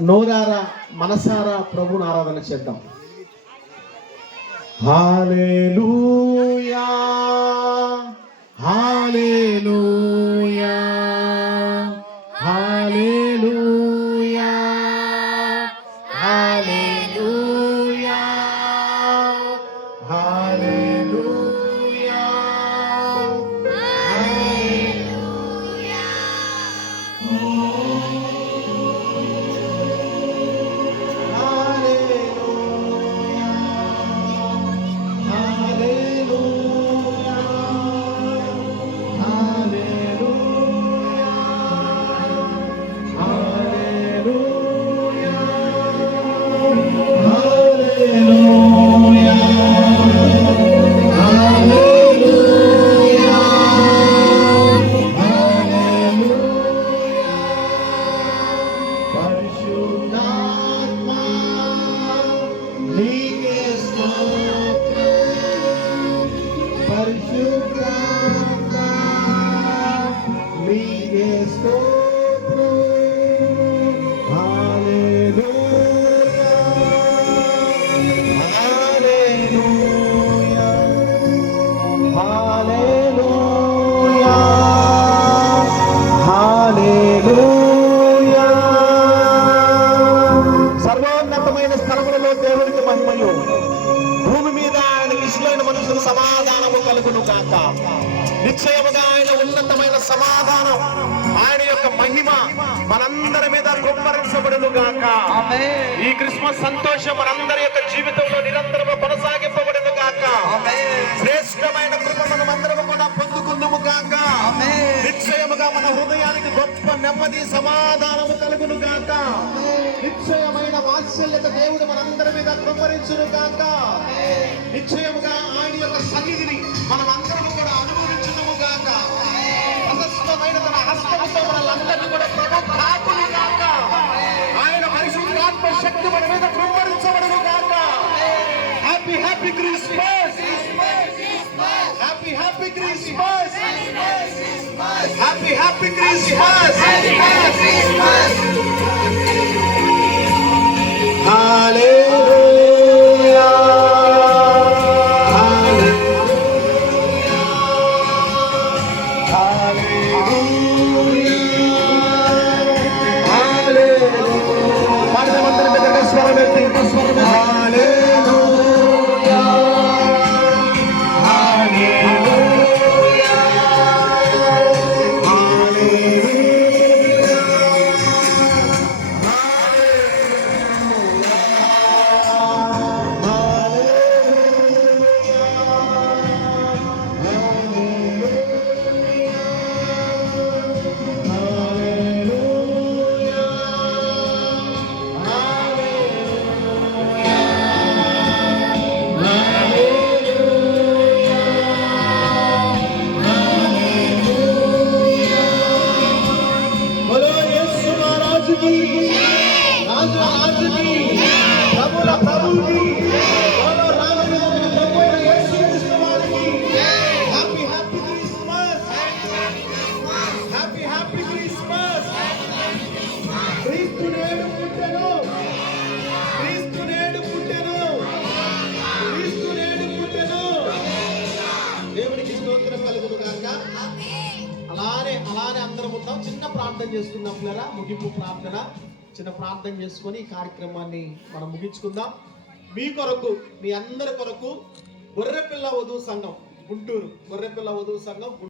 నోరారా మనసారా ప్రభుని ఆరాధన చేద్దాం. హాలేలూయా. సర్వోన్నతమైన స్థలములలో దేవునికి మహిమయు భూమి మీద ఆయన మనుషులు సమాధానము కలుగును కాక నిశ్చయముగా ఆయన ఉన్నతమైన సమాధానం ఆయన యొక్క మహిమ మనందరి మీద కుమ్మరించబడును గాక. ఈ క్రిస్మస్ సంతోషం మనందరి యొక్క జీవితంలో నిరంతరము కొనసాగింపబడును గాక. శ్రేష్టమైన కృప మనమందరము కూడా పొందుకుందుము గాక. నిశ్చయముగా మన హృదయానికి గొప్ప నెమ్మది సమాధానము కలుగును గాక. నిశ్చయమైన వాత్సల్యత దేవుడు మనందరి మీద కృపరించును గాక. happy, happy Christmas! Happy, happy, happy. అలానే అలానే అందరం ఉంటాం. చిన్న ప్రార్థన చేసుకుందాం పిల్లరా. ముగింపు ప్రార్థన. చిన్న ప్రార్థన చేసుకొని ఈ కార్యక్రమాన్ని మనం ముగించుకుందాం. మీ కొరకు మీ అందరి కొరకు గొర్రెపిల్ల వధువు సంఘం గుంటూరు గొర్రెపిల్ల వధువు సంఘం